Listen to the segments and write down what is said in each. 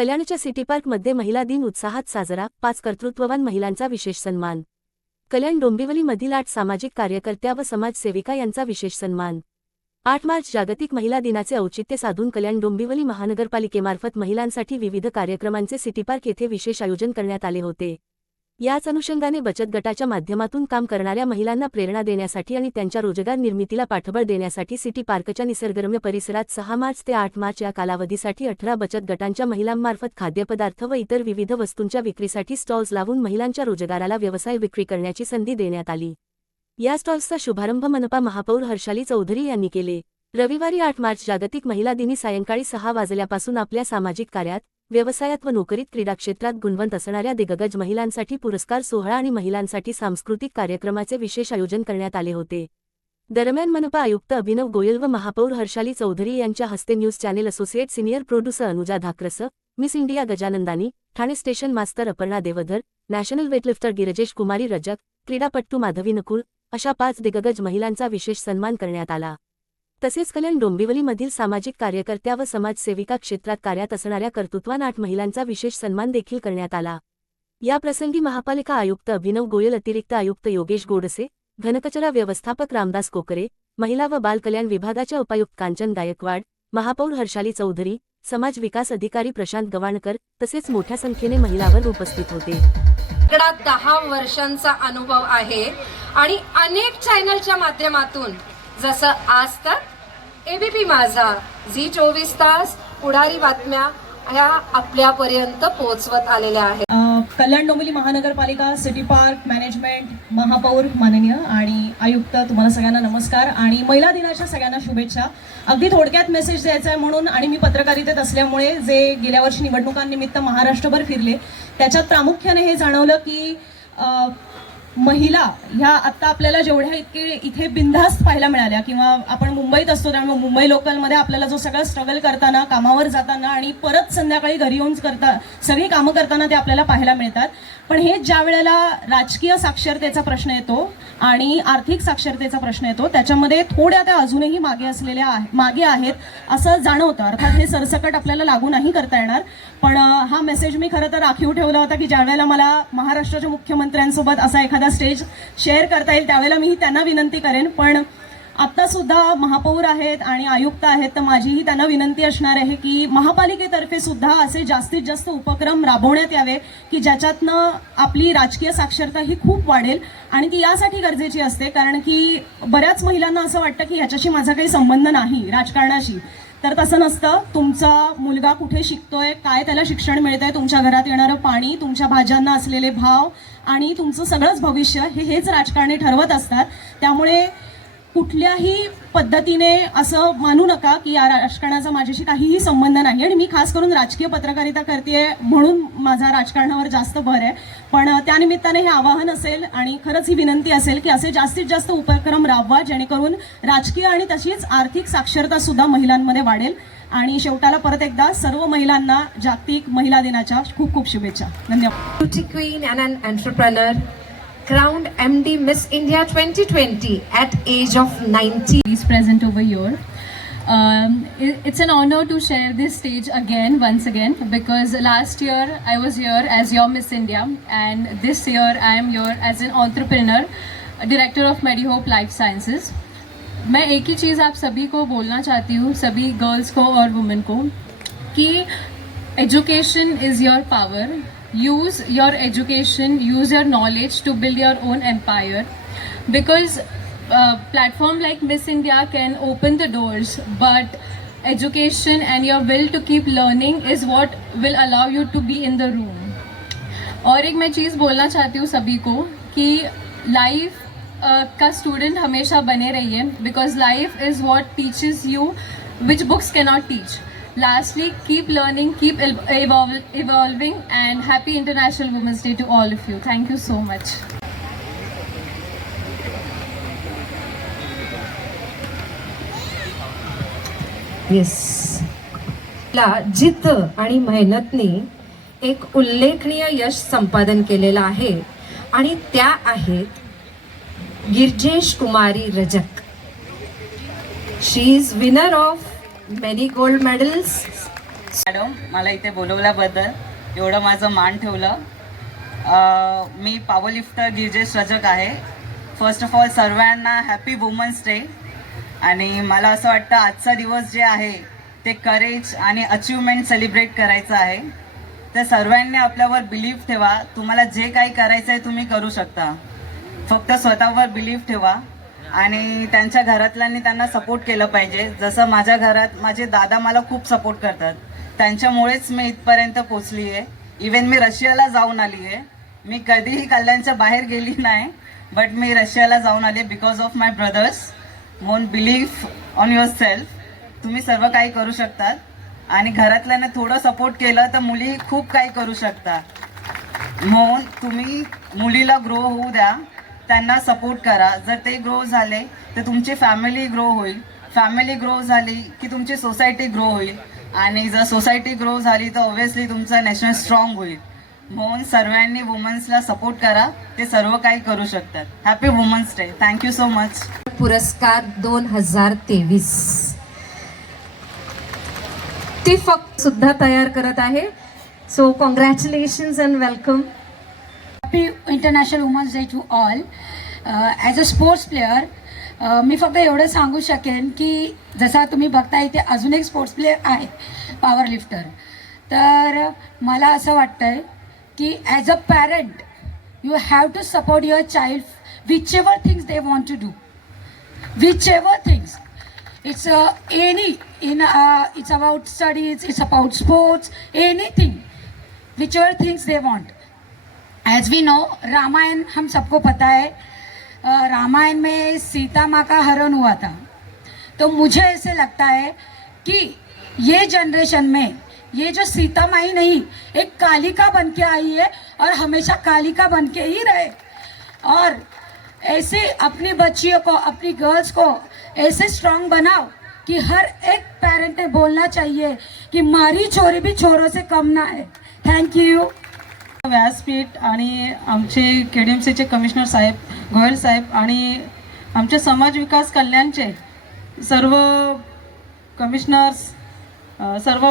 कल्याणच्या सिटी पार्कमध्ये महिला दिन उत्साहात साजरा, 5 कर्तृत्ववान महिलांचा विशेष सन्मान। कल्याण डोंबिवलीमधील 8 सामाजिक कार्यकर्त्या व समाजसेविका यांचा विशेष सन्मान। 8 मार्च जागतिक महिला दिनाचे औचित्य साधून कल्याण डोंबिवली महानगरपालिकेमार्फत महिलांसाठी विविध कार्यक्रमांचे सिटी पार्क येथे विशेष आयोजन करण्यात आले होते। याच अनुषंगाने बचत गटाच्या माध्यमातून काम करणाऱ्या महिलांना प्रेरणा देण्यासाठी आणि त्यांच्या रोजगार निर्मितीला पाठबळ देण्यासाठी सिटी पार्कच्या निसर्गरम्य परिसरात 6 मार्च ते 8 मार्च या कालावधीसाठी 18 बचत गटांच्या महिलांमार्फत खाद्यपदार्थ व इतर विविध वस्तूंच्या विक्रीसाठी स्टॉल्स लावून महिलांच्या रोजगाराला व्यवसाय विक्री करण्याची संधी देण्यात आली। या स्टॉल्सचा शुभारंभ मनपा महापौर हर्षाली चौधरी यांनी केले। रविवारी 8 मार्च जागतिक महिला दिनी सायंकाळी 6 वाजल्यापासून आपल्या सामाजिक कार्यात, व्यवसायात व नोकरीत, क्रीडा क्षेत्रात गुणवंत असणाऱ्या दिग्गज महिलांसाठी पुरस्कार सोहळा आणि महिलांसाठी सांस्कृतिक कार्यक्रमाचे विशेष आयोजन करण्यात आले होते। दरम्यान मनपा आयुक्त अभिनव गोयल व महापौर हर्षाली चौधरी यांच्या हस्ते news channel associate senior producer Anuja Dhakras, Miss India Gajanandani, Thane station master Aparna Deodhar, national weightlifter Girjesh Kumari Rajak, क्रीडापटू माधवी नकुल अशा 5 दिग्गज महिलांचा विशेष सन्मान करण्यात आला। तसेच कल्याण डोंबिवलीमधील सामाजिक कार्यकर्त्या व समाजसेविका क्षेत्रात कार्यात असणाऱ्या कर्तृत्ववान 8 महिलांचा विशेष सन्मान देखील करण्यात आला। या प्रसंगी महापालिका आयुक्त अभिनव गोयल, अतिरिक्त आयुक्त योगेश गोडसे, घनकचरा व्यवस्थापक रामदास कोकरे, महिला व बाल कल्याण विभागाच्या उपायुक्त कांचन गायकवाड, महापौर हर्षाली चौधरी, समाज विकास अधिकारी प्रशांत गवाणकर तसेच मोठ्या संख्येने महिलांवर उपस्थित होते। 10 वर्षांचा अनुभव आहे आणि अनेक चॅनलच्या माध्यमातून जसं आज तक, एबीपी माझा, झी 24 तास, पुढारी बातम्या ह्या आपल्यापर्यंत पोहोचवत आलेल्या आहेत। कल्याण डोंबिवली महानगरपालिका, सिटी पार्क मॅनेजमेंट, महापौर माननीय आणि आयुक्त, तुम्हाला सगळ्यांना नमस्कार आणि महिला दिनाच्या सगळ्यांना शुभेच्छा। अगदी थोडक्यात मेसेज द्यायचा आहे म्हणून आणि मी पत्रकारितेत असल्यामुळे जे गेल्या वर्षी निवडणुकांनिमित्त महाराष्ट्रभर फिरले त्याच्यात प्रामुख्याने हे जाणवलं की महिला ह्या आत्ता आपल्याला जेवढ्या इथे बिनधास्त पाहायला मिळाल्या किंवा आपण मुंबईत असतो त्यामुळे मुंबई लोकलमध्ये आपल्याला जो सगळं स्ट्रगल करताना, कामावर जाताना आणि परत संध्याकाळी घरी येऊन सगळी कामं करताना ते आपल्याला पाहायला मिळतात। पण हे ज्या वेळेला राजकीय साक्षरतेचा प्रश्न येतो आणि आर्थिक साक्षरतेचा प्रश्न येतो त्याच्यामध्ये थोड्या त्या अजूनही मागे आहेत असं जाणवतं। अर्थात हे सरसकट आपल्याला लागू नाही करता येणार, पण हा मेसेज मी खरं तर राखीव ठेवला होता की ज्या वेळेला मला महाराष्ट्राच्या मुख्यमंत्र्यांसोबत असा एखादा स्टेज शेअर करता येईल त्यावेळेला मी त्यांना विनंती करेन। पण आता सुद्धा महापौर आहेत आणि आयुक्त आहेत तर माझीही त्यांना विनंती असणार आहे की महापालिकेतर्फे सुद्धा असे जास्तीत जास्त उपक्रम राबवण्यात यावे की ज्याच्यातनं आपली राजकीय साक्षरता ही खूप वाढेल आणि ती यासाठी गरजेची असते कारण की बऱ्याच महिलांना असं वाटतं की ह्याच्याशी माझा काही संबंध नाही राजकारणाशी, तर तसं नसतं। तुमचा मुलगा कुठे शिकतोय, काय त्याला शिक्षण मिळतंय, तुमच्या घरात येणारं पाणी, तुमच्या भाज्यांना असलेले भाव आणि तुमचं सगळंच भविष्य हेच राजकारणी ठरवत असतात। त्यामुळे कुठल्याही पद्धतीने असं मानू नका की या राजकारणाचा माझ्याशी काहीही संबंध नाही आणि मी खास करून राजकीय पत्रकारिता करते म्हणून माझा राजकारणावर जास्त भर आहे। पण त्यानिमित्ताने हे आवाहन असेल आणि खरंच ही विनंती असेल की असे जास्तीत जास्त उपक्रम राबवा जेणेकरून राजकीय आणि तशीच आर्थिक साक्षरता सुद्धा महिलांमध्ये वाढेल। आणि शेवटाला परत एकदा सर्व महिलांना जागतिक महिला दिनाच्या खूप खूप शुभेच्छा। धन्यवाद। Beauty queen and an entrepreneur, crowned MD Miss India 2020 at age of 90. Is present over here. It's an honor to share this stage once again, because last year I was here as your Miss India, and this year I am here as an entrepreneur, director of MediHope Life Sciences. मैं एक ही चीज़ आप सभी को बोलना चाहती हूँ, सभी girls को और वुमेन को, कि education is your power. Use your education, use your knowledge to build your own empire, because platform like Miss India can open the doors, but education and your will to keep learning is what will allow you to be in the room. और एक मैं चीज़ बोलना चाहती हूँ सभी को कि life का स्टूडेंट हमेशा बने रहिए, because life is what teaches you which books cannot teach. Lastly, keep learning, keep evolving, and happy International Women's Day to all of you. Thank you so much. Yes. जिद्द आणि मेहनतने एक उल्लेखनीय यश संपादन केलेलं आहे आणि त्या आहेत Girjesh Kumari Rajak. She is winner of many gold medals madam, मला इथे बोलवल्याबद्दल एवढं माझं मान ठेवलं. मी पॉवर लिफ्टर गिरजेश रजक आहे. फर्स्ट ऑफ ऑल सर्वांना हॅपी वुमन्स डे. आणि मला असं वाटतं आजचा दिवस जे आहे ते करेज आणि अचिव्हमेंट सेलिब्रेट करायचं आहे. तर सर्वांनी आपल्यावर बिलीव्ह ठेवा. तुम्हाला जे काही करायचं आहे तुम्ही करू शकता. फक्त स्वतःवर बिलीव्ह ठेवा आणि त्यांच्या घरातल्यांनी त्यांना सपोर्ट केलं पाहिजे. जसं माझ्या घरात माझे दादा मला खूप सपोर्ट करतात. त्यांच्यामुळेच मी इथपर्यंत पोचली आहे. इवन मी रशियाला जाऊन आली आहे. मी कधीही कल्याणच्या बाहेर गेली नाही, बट मी रशियाला जाऊन आली बिकॉज ऑफ माय ब्रदर्स. म्हणून बिलीव्ह ऑन युअर सेल्फ. तुम्ही सर्व काही करू शकतात आणि घरातल्यांना थोडं सपोर्ट केलं तर मुलीही खूप काही करू शकतात. म्हणून तुम्ही मुलीला ग्रो होऊ द्या, त्यांना सपोर्ट करा. जर ते ग्रो झाले तर तुमची फॅमिली ग्रो होईल. फॅमिली ग्रो झाली की तुमची सोसायटी ग्रो होईल आणि जर सोसायटी ग्रो झाली तर ऑब्व्हियसली तुमचं नॅशनल स्ट्रॉंग होईल. म्हणून सर्वांनी वुमन्सला सपोर्ट करा. ते सर्व काही करू शकतात. Happy women's day. Thank you so much. पुरस्कार 2023 ती फक्त सुद्धा तयार करत आहे. So congratulations and welcome. Happy international women's day to all. As a sports player मी फक्त एवढं सांगू शकेन की जसा तुम्ही बघता इथे अजून एक स्पोर्ट्स प्लेयर आहे पॉवर लिफ्टर. तर मला असं वाटतं आहे की as a parent you have to support your child whichever things they want to do. Whichever things it's it's about studies, it's about sports, anything, whichever things they want. As we know, Ramayan हम सबको पता है. रामायण में सीता माँ का हरण हुआ था. तो मुझे ऐसे लगता है कि ये जनरेशन में ये जो सीता माई नहीं, एक कालिका बन के आई है और हमेशा कालिका बन के ही रहे. और ऐसे अपनी बच्चियों को, अपनी गर्ल्स को ऐसे स्ट्रांग बनाओ कि हर एक पेरेंट ने बोलना चाहिए कि मारी छोरी भी छोरों से कम ना है. Thank you. व्यासपीठ आणि आमचे KDMCचे कमिशनर साहेब, गोयल साहेब आणि आमचे समाज विकास कल्याणचे सर्व कमिशनर्स, सर्व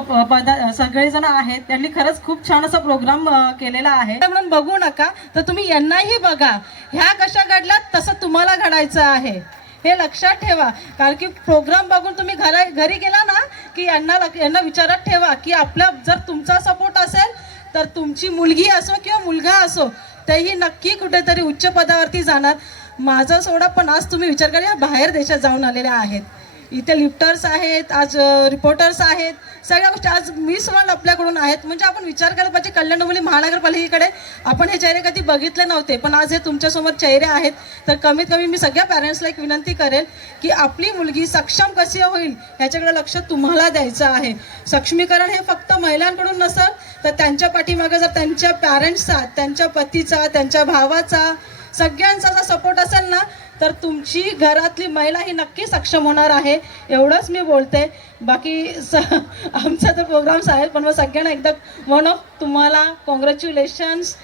सगळेजण आहेत. त्यांनी खरंच खूप छान असा प्रोग्राम केलेला आहे. म्हणून बघू नका, तर तुम्ही यांनाही बघा. ह्या कशा घडल्यात तसं तुम्हाला घडायचं आहे, हे लक्षात ठेवा. कारण की प्रोग्राम बघून तुम्ही घरी गेला ना की यांना विचारात ठेवा की आपला जर तुमचा सपोर्ट असेल तर तुमची मुलगी असो किंवा मुलगा असो तेही नक्की कुठेतरी उच्च पदावरती जाणार. माझा सोडा, पण आज तुम्ही विचार करा, बाहेर देशात जाऊन आलेल्या आहेत. इथे लिफ्टर्स आहेत, आज रिपोर्टर्स आहेत, सगळ्या गोष्टी आज मिस वर्ल्ड आपल्याकडून आहेत. म्हणजे आपण विचार करायला पाहिजे, कल्याण डोंबिवली महानगरपालिकेकडे आपण हे चेहरे कधी बघितले नव्हते, पण आज हे तुमच्यासमोर चेहरे आहेत. तर कमीत कमी मी सगळ्या पॅरेंट्सला एक विनंती करेल की आपली मुलगी सक्षम कशी होईल ह्याच्याकडे लक्ष तुम्हाला द्यायचं आहे. सक्षमीकरण हे फक्त महिलांकडून नसेल तर त्यांच्या पाठीमागे जर त्यांच्या पॅरेंट्सचा, त्यांच्या पतीचा, त्यांच्या भावाचा, सगळ्यांचा जर सपोर्ट असेल ना तर तुमची घरातली महिला ही नक्की सक्षम होणार आहे. एवढंच मी बोलते. बाकी आमचा तर प्रोग्राम्स आहेत, पण मग सगळ्यांना एकदा म्हणून तुम्हाला कॉंग्रॅच्युलेशन्स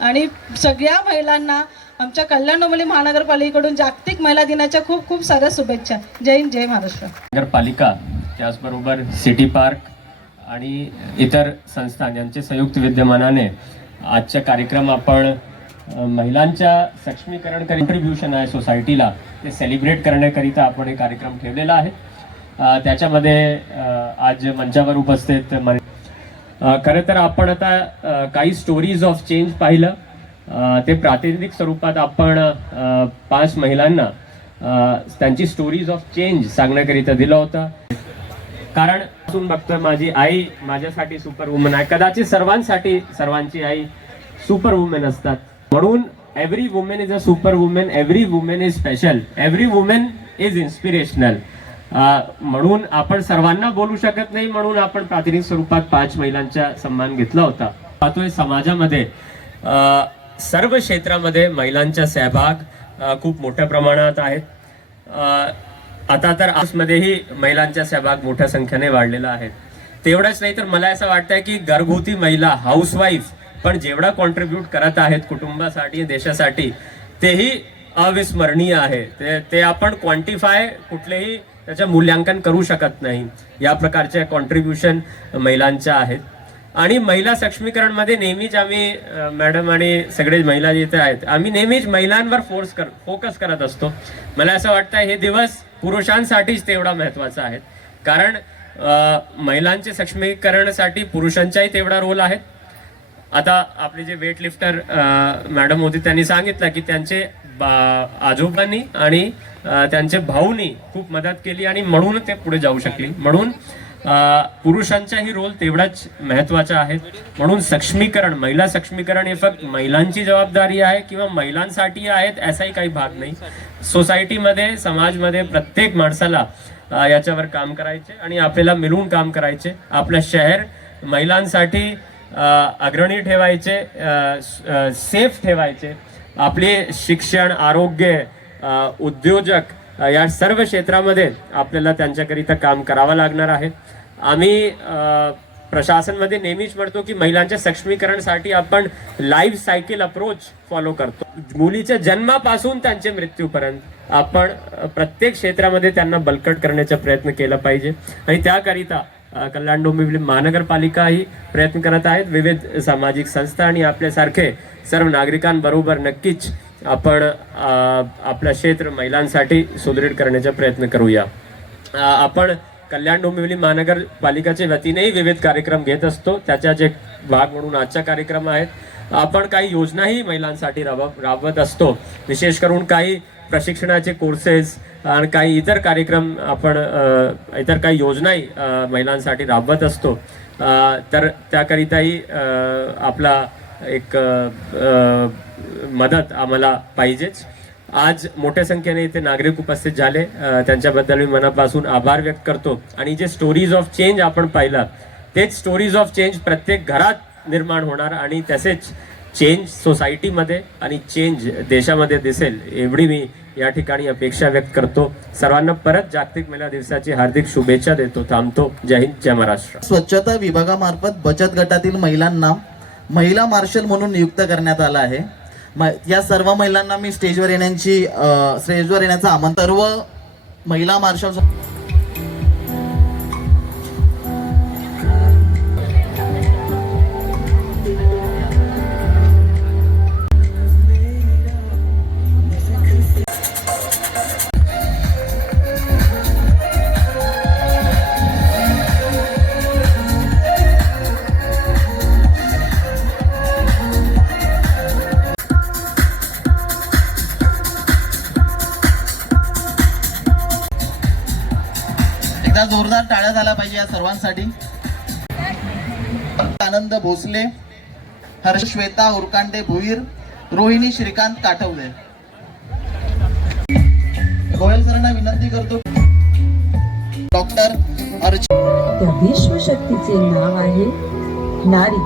आणि सगळ्या महिलांना आमच्या कल्याण डोंबिवली महानगरपालिकेकडून जागतिक महिला दिनाच्या खूप खूप साऱ्या शुभेच्छा. जय हिंद, जय महाराष्ट्र. नगरपालिका त्याचबरोबर सिटी पार्क आणि इतर संस्था यांचे संयुक्त विद्यमानाने आजचा कार्यक्रम आपण महिलांच्या सक्षमीकरण कॉन्ट्रीब्युशन आहे सोसायटीला ते सेलिब्रेट करण्याकरिता आपण हे कार्यक्रम ठेवलेला आहे. त्याच्यामध्ये आज मंचावर उपस्थित खरं तर आपण आता काही स्टोरीज ऑफ चेंज पाहिलं. ते प्रातिनिधिक स्वरूपात आपण 5 महिलांना त्यांची स्टोरीज ऑफ चेंज सांगण्याकरिता दिलं होतं. कारण असून बघतोय माझी आई माझ्यासाठी सुपर वुमन आहे. कदाचित सर्वांसाठी सर्वांची आई सुपर वुमेन असतात. म्हणून every women is a super women, every women is special, every women is inspirational. म्हणून आपण सर्वांना बोलू शकत नाही, म्हणून आपण प्रातिनिधिक स्वरूपात 5 महिलांचा सन्मान घेतला होता. पाहतोय समाजामध्ये सर्व क्षेत्रामध्ये महिलांचा सहभाग खूप मोठ्या प्रमाणात आहेत. आता तर आजमध्येही महिलांचा सहभाग मोठ्या संख्येने वाढलेला आहे. तेवढंच नाही तर मला असं वाटतंय की घरगुती महिला, हाऊसवाईफ पण जेवढा कॉन्ट्रीब्यूट करत आहेत कुटुंबासाठी, देशासाठी, तेही अविस्मरणीय आहे. ते आपण क्वांटिफाय कुठलेही त्याचं मूल्यांकन करू शकत नाही. या प्रकारच्या कॉन्ट्रीब्युशन महिलांच्या आहेत. आणि महिला सक्षमीकरणमध्ये नेहमीच आम्ही मॅडम आणि सगळे महिला जिथे आहेत आम्ही नेहमीच महिलांवर फोकस करत असतो. मला असं वाटतं हे दिवस पुरुषांसाठीच तेवढा महत्त्वाचा आहे, कारण महिलांचे सक्षमीकरणासाठी पुरुषांचाही तेवढा रोल आहे. आता आपले जे वेट लिफ्टर मॅडम होते त्यांनी सांगितलं की त्यांचे आजोबांनी आणि त्यांचे भाऊनी खूप मदत केली आणि म्हणून ते पुढे जाऊ शकले. म्हणून पुरुषांचाही रोल तेवढाच महत्त्वाचा आहे. म्हणून सक्षमीकरण, महिला सक्षमीकरण हे फक्त महिलांची जबाबदारी आहे किंवा महिलांसाठी आहेत असाही काही भाग नाही. सोसायटीमध्ये, समाजमध्ये प्रत्येक माणसाला याच्यावर काम करायचे आणि आपल्याला मिळून काम करायचे. आपलं शहर महिलांसाठी अग्रणी ठेवायचे, सेफ ठेवायचे. आपले शिक्षण, आरोग्य, उद्योजक या सर्व क्षेत्रामध्ये आपल्याला त्यांच्याकरिता काम करावं लागणार आहे. आम्ही प्रशासनमध्ये नेहमीच म्हणतो की महिलांच्या सक्षमीकरणासाठी आपण लाईफ सायकल अप्रोच फॉलो करतो. मुलीच्या जन्मापासून त्यांच्या मृत्यूपर्यंत आपण प्रत्येक क्षेत्रामध्ये त्यांना बळकट करण्याचा प्रयत्न केला पाहिजे आणि त्याकरिता कल्याण डोंबिवली महानगरपालिका ही प्रयत्न करत आहेत. विविध सामाजिक संस्था आणि आपल्यासारखे सर्व नागरिकांबरोबर नक्कीच आपण आपलं क्षेत्र महिलांसाठी सुदृढ करण्याचा प्रयत्न करूया. आपण कल्याण डोंबिवली महानगरपालिकेच्या वतीनेही विविध कार्यक्रम घेत असतो. त्याचाच एक भाग म्हणून आजचा कार्यक्रम आहे. आपण काही योजनाही महिलांसाठी राबवत असतो. विशेष करून काही प्रशिक्षणाचे कोर्सेस आणि काही इतर कार्यक्रम आपण इतर काही योजनाही महिलांसाठी राबवत असतो. तर त्याकरिताही आपला एक मदत आम्हाला पाहिजेच. आज मोठ्या संख्येने इथे नागरिक उपस्थित झाले, त्यांच्याबद्दल मी मनापासून आभार व्यक्त करतो. आणि जे स्टोरीज ऑफ चेंज आपण पाहिलं तेच स्टोरीज ऑफ चेंज प्रत्येक घरात निर्माण होणार आणि तसेच चेंज सोसायटीमध्ये आणि चेंज देशामध्ये दिसेल एवढी मी या ठिकाणी अपेक्षा व्यक्त करतो. सर्वांना परत जागतिक महिला दिवसाची हार्दिक शुभेच्छा देतो. थांबतो. जय हिंद, जय महाराष्ट्र. स्वच्छता विभागामार्फत बचत गटातील महिलांना महिला मार्शल म्हणून नियुक्त करण्यात आला आहे. या सर्व महिलांना मी स्टेजवर येण्याचं आमंत्रण. सर्व महिला मार्शल जोरदार टाळ्या झाला पाहिजे या सर्वांसाठी. आनंद भोसले, हर्ष श्वेता उरकांडे भुईर, रोहिणी श्रीकांत काठवले. गोयल सरांना विनंती करतो. डॉक्टर त्या विश्वशक्तीचे नाव आहे नारी.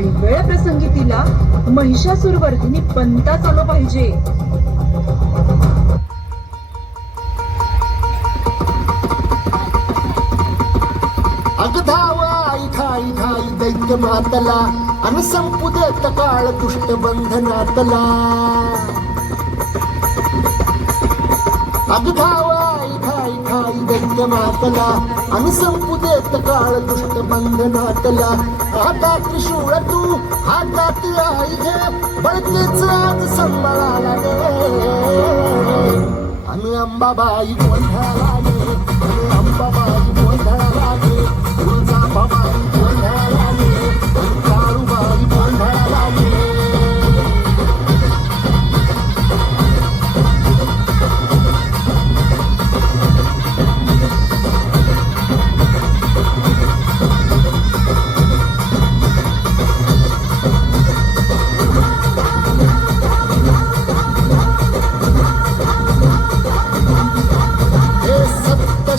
आणि वेळप्रसंगी तिला महिषासुरवर्धिनी पंताच आलं पाहिजे. अगधाव आई खाई खाई दैत्य मातला आणि संपू देत काळ दुष्ट बंधनातला. अगधाव आई खाई खाई दैत्य मातला आणि संपू देत काळ दुष्ट बंधनातला. आता त्रिशूळ तू हातात आई घे बळतेच आज संबळाला गे. आणि अंबाबाई गोंधळाला गे. आणि अंबाबाई गोंधळाला गे. तुळजाभवानी गोंधळाला गे. आणि काळूबाई गोंधळाला गे.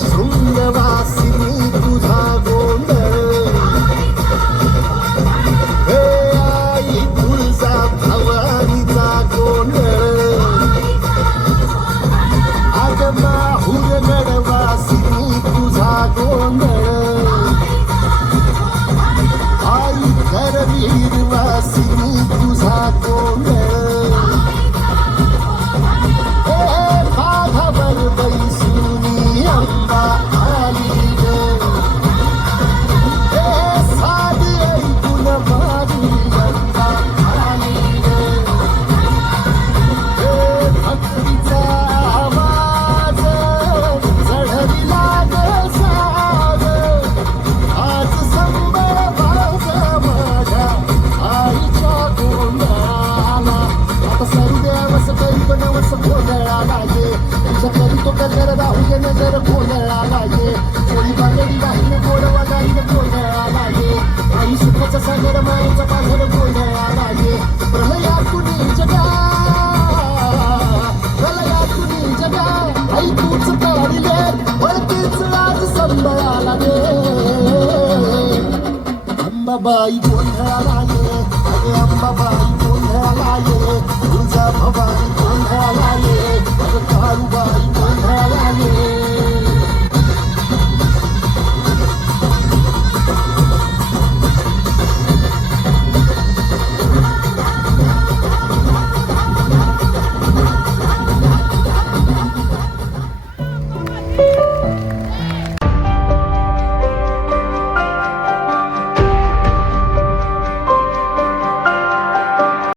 शृंगवासिनी तुझा गोंधळ. हे आई तुळजा भवानीचा गोंधळ. आज माहूर गडवासिनी तुझा गोंधळ. आई करवीरवासिनी तुझा गोंधळ. हे बाघावर बैसुनी अंबा आली ग. हे साधी ऐकून माझी अंबा आली ग. हे भक्तीचा आवाज चढविला ग साज. आज संबळ माझा माझ्या आईच्या गोंधळाला. आता सरुदेवस करीत नवस गोंधळाला ये. तुझ्या करी तो कजर राहू दे नजर गोंधळाला ये. कोणी बागडी वाहिने गोडवा गाईन गोंधळाला ये. आई सुखाचा सागर मायेचा पाझर गोंधळाला ये. प्रलयातून जगा प्रलयातून जगा आई तूच काढले वळतीच आज संबळाला गे. अंबाबाई गोंधळाला ये. अरे अंबाबाई गोंधळाला ये. तुळजाभवानी